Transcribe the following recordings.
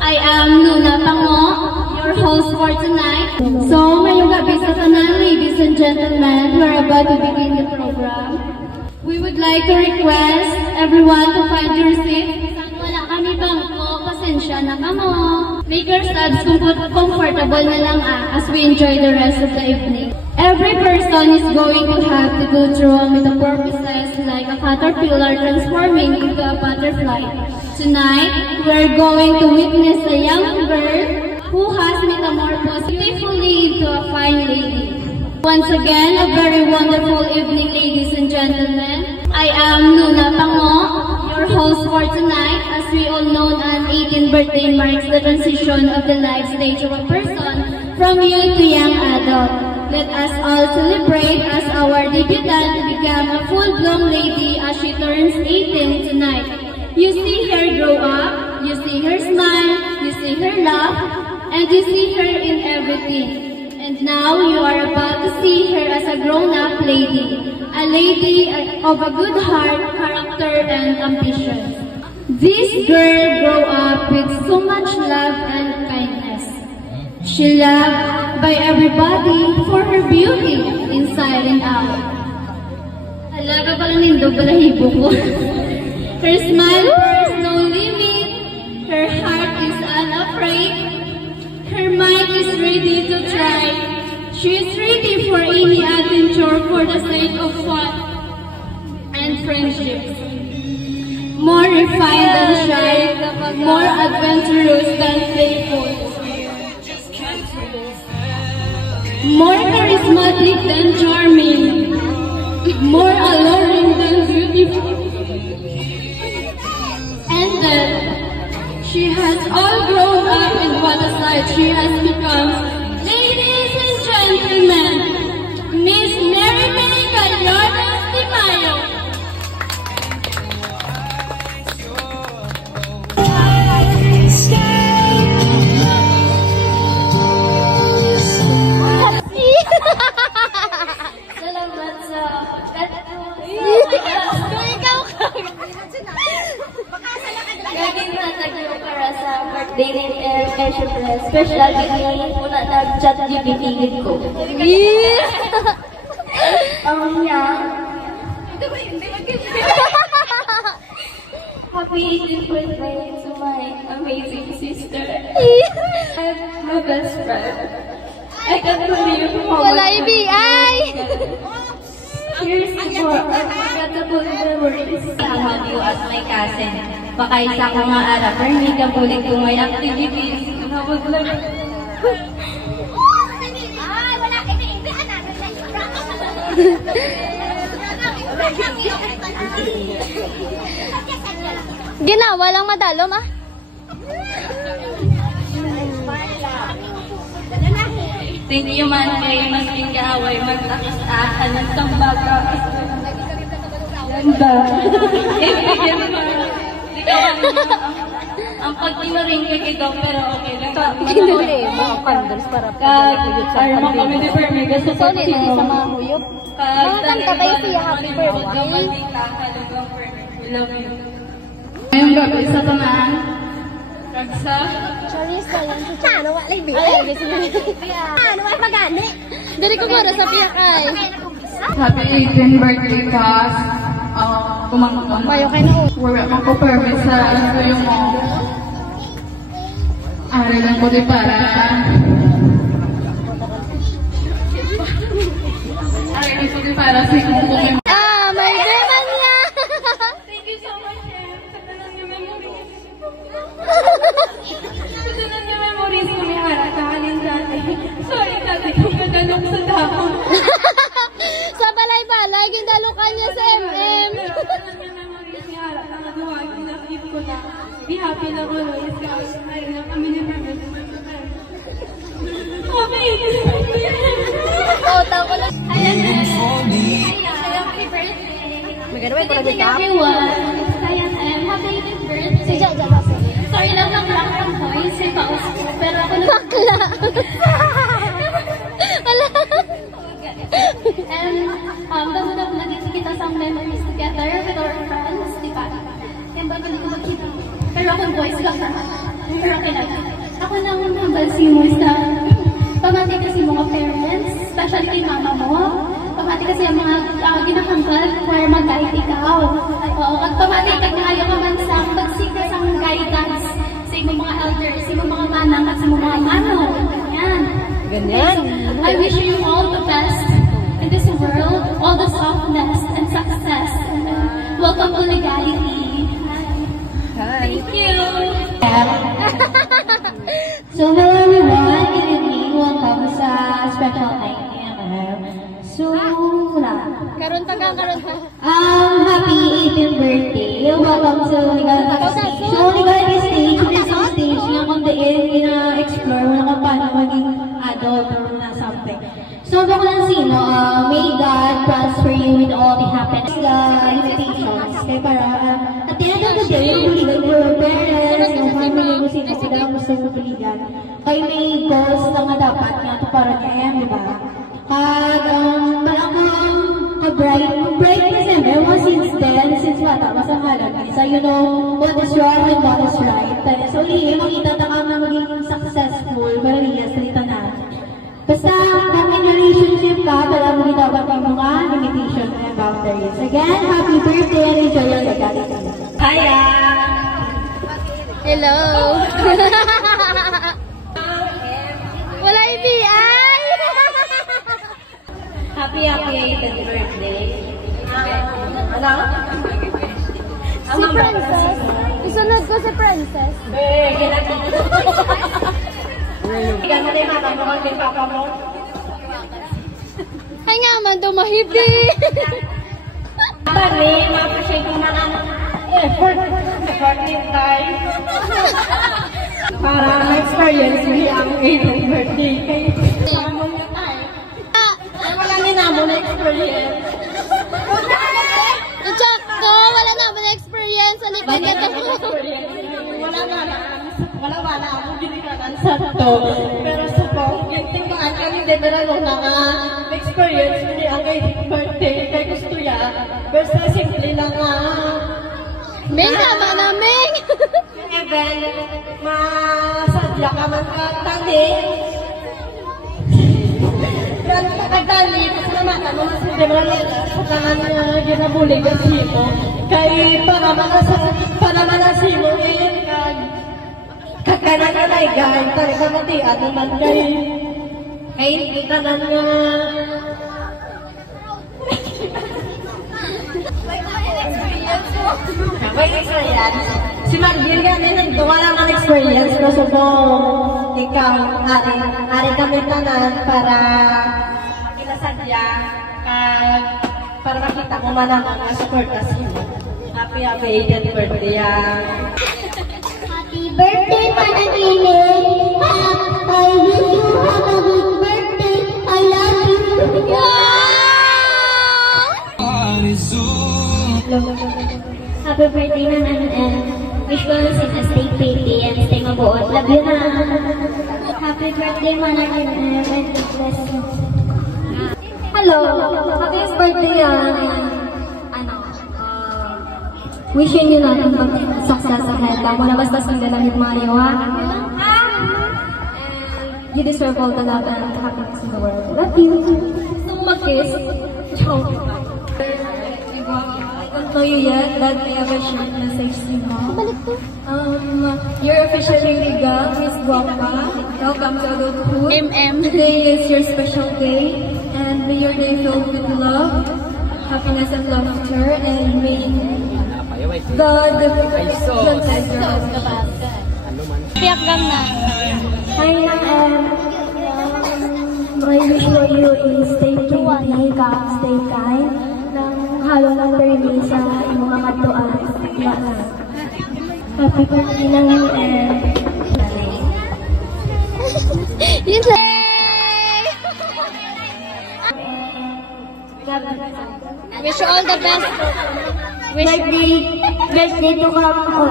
I am Luna Pango, your host for tonight. So, ngayong gabi sa tanan, ladies and gentlemen, we're about to begin the program. We would like to request everyone to find your seat. Wala kami bangko, pasensya na kamo. Make yourselves comfortable na lang as we enjoy the rest of the evening. Every person is going to have to go through metamorphosis like a caterpillar transforming into a butterfly. Tonight, we're going to witness a young girl who has metamorphosed beautifully into a fine lady. Once again, a very wonderful evening, ladies and gentlemen. I am Luna Pango, your host for tonight. As we all know, an 18th birthday marks the transition of the life stage of a person from youth to young adult. Let us all celebrate as our debutant become a full-blown lady as she turns 18 tonight. You see her grow up, you see her smile, you see her laugh, and you see her in everything. And now you are about to see her as a grown-up lady, a lady of a good heart, character, and ambition. This girl grew up with so much love and kindness. She loved by everybody for her beauty inside and out. Alaga pala nindog balahibo ko. Her smile has no limit. Her heart is unafraid. Her mind is ready to try. She is ready for any adventure for the sake of fun and friendships. More refined than shy, more adventurous than playful. More charismatic than charming, more alluring than beautiful. And then, she has all grown up in what a sight she has become. Ladies and gentlemen, Miss Mary May Gallardos Di Mayo. Special gini muna nag-chat GPT ko. Happy 18th birthday to my amazing sister. I'm my best friend. I can't believe how much here's for unforgettable memories. Ang you as my cousin. Pakaisa ko nga ara, pero hindi ka bulig kung may activities. Nawag lang. Ay, wala kayo na inggaan na. Ginawa lang madalom ah. Thank you man kay masking kaaway, magtakis-ahan ng tambaga. Ganda. Ibigyan mo. Ang pag-inuring ko ito, pero okay lang. Ginuli, mga condoms para pag-ayot sa Arma kami ni Fermega sa Solid na sa mga huyop. Mga kanta tayo siya, happy birthday. We love you. Ngayong gabi sa tanan, Ragsa. Charis na yan. Ano wala ibi? Ano wala magani? Dari ko mara sa piyakay. Happy 18th birthday, Cass. Kumangkong. Mayo kayo na Wala kang po-permit sa studio mo. Ari lang ko di para. Ari lang ko di para si Kukong. may deman niya. Thank you so much, Chef. Sa yung memories. Sa memories ko ni Hara, kahalin dati. Sorry, dati kung nagalok sa dako. Sa balay-balay, gindalukan niya sa MM. Be happy na always, guys. I love kami ni Fermega. Okay. Tao ko lang. Happy birthday. Magandang Good evening, everyone. Happy birthday. Sorry lang ng rock ang voice. Yung paus ko. Pero ako na... Bakla. Wala. And bago na naging kita sa memories together with our friends, di ba? Yung bago hindi ko magkita. Pero akong voice lang na. pero kailangan. Ako nang nabasi mo sa pamati kasi mga parents, especially kay mama mo. Pamati kasi ang mga ginakangkal para mag-guide ikaw. Oo, at pamati kag maayo ka man sa pagsika sa guidance sa imong mga elders, sa imong mga manang at sa imong mga mano. Yan. Ganyan. So, I wish you all the best in this world, all the softness and success. And welcome to Legality. Hi. Thank you. So hello everyone, good evening, welcome sa special night niya. So, Karon pa. happy 18th birthday. Welcome to Legality Stage. So, Legality Stage, this is a stage na kung diin, ina-explore mo na kung paano maging adult or na something. So, kung lang sino, may God prosper you with all the happiness, the limitations. Kaya para, at the end of the day, yung buligan mo, your parents, yung family mo, sino sila ang gusto mo buligan. Kayo may goals na nga dapat nga ito para niya, di ba? At, parang bright na siyempre, since then, since bata, masangalan. So, you know what is wrong and what is right. So, makita ka nga maging successful, pero salita na. Basta, kung in relationship ka, para mo dapat yung mga limitations and boundaries. Again, happy birthday and enjoy your legality. Hiya! Hello. Wala IBI. Happy 18th birthday. Ano? Si Princess. Isunod ko si Princess. Gano'n na yung mama mo kay papa mo? Ay nga man, dumahibi. Tali, ma-appreciate ko man ang effort ni Tay. Para ma-experience mo ang 18th birthday. Kaya mo niya tayo. Ay, wala ni namo na experience. I-check ko, wala na ba na experience sa lipat ka Wala ako binikanan sa to. Pero subong, yung tingnan kami demeralo na nga experience mo ang 18th birthday. Kaya gusto yan. Basta simple lang nga. Ming, tama na, Ming. Even, masadya ka man ka tali. Gano'n ka kagdali, kasi naman, ano mas hindi mo lang sa kanan nga ginabulig ang simo. Kaya para manasimo ngayon kakanan na na igay, talaga matian naman kay kanan nga. May experience. Si Margil ganin, nagtunga lang ng experience, pero subong ikaw, ari kami tanan para inasadya, para makita mo man ang mga support na sino. Happy 18th birthday. Happy birthday, Panaginip! I wish you have a good birthday. I love you. Happy birthday naman and wish ko na sila stay pretty and stay mabuot. Love you na. Happy birthday, Panaginip, and God bless you. Hello! Happy birthday yan! Wishing you natin success ahead. Tama na basta sundan lang yung Mario, ha? And you deserve all the love and happiness in the world. Love you. Gusto mo mag-kiss? Joke. I don't know you yet, but I have a short message to you now. You're officially legal, Miss Guapa. Welcome to adulthood. Today is your special day, and may your day filled with love, happiness, and laughter, and may God bless you. Piyak lang na. Hi, my wish for you is stay pretty, stay kind, nang halo ng birthday sa imong mga katuan. Happy birthday lang Yun lang. Wish you all the best. Birthday to come ako.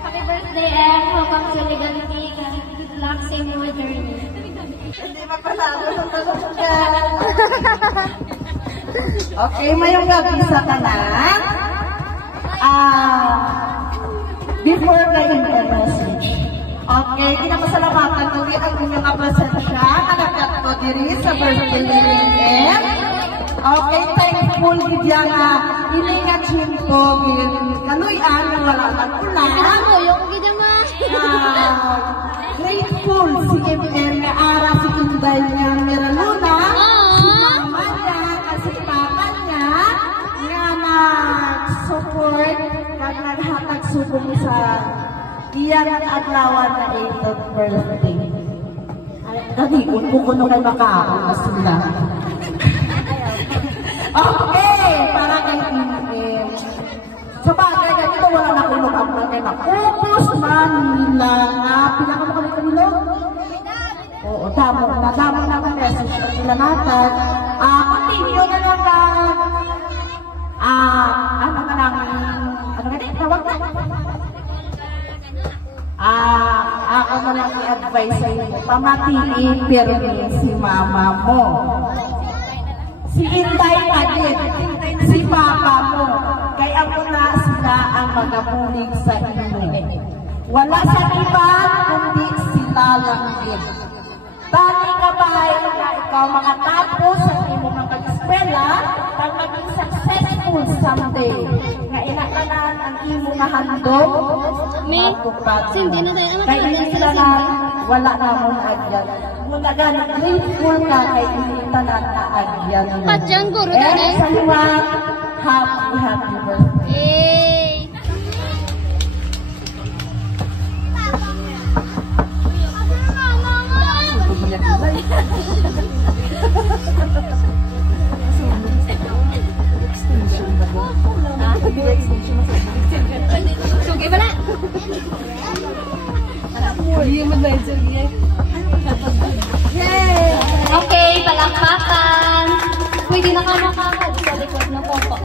Happy birthday, and welcome to Legality. Good luck sa inyong journey. Hindi pa pala ako sa pagkakas. Okay, mayong gabi sa tanan. before the message. Okay, kinapasalamatan ko ang inyong presensya, kanagat ko diri sa birthday ni Ren. Okay, thankful gid ya nga iningat ko gid kaluyan nga wala nang ulan. Yung gid ma. Grateful si MM nga ara si Inday niya Miraluna, si mama niya, kasi papa niya nga nag-support kag naghatag subong sa iyang adlawan na 8th birthday. Kanikon ko kuno kay makaon na sila. Okay, para kay MM. Sa bagay, ganito wala na kulog ang bagay na focus man nila nga pinakamakalik kanilo. Oo, damo na ang message na nila natin. Continue na lang ano tawag na? Ako na lang i-advise sa inyo, pamatiin pirmi si mama mo. Si Inday agad, si papa mo. Kaya mo na sila ang magamulig sa inyo. Wala sa iba, kundi sila lang din. Tani ka ba na ikaw makatapos sa imo ng pag-eskwela pag maging successful someday? Nga inakanan ang imo na handog, matupad mo. Kaya sila na wala na mo na agyan. Muna gano'n, grateful ka kay initanan na agyan mo. Padyang guru na And sa liwag, happy birthday. Sugi ba na? Okay, palakpakan. Pwede na ka makakad sa likod na po.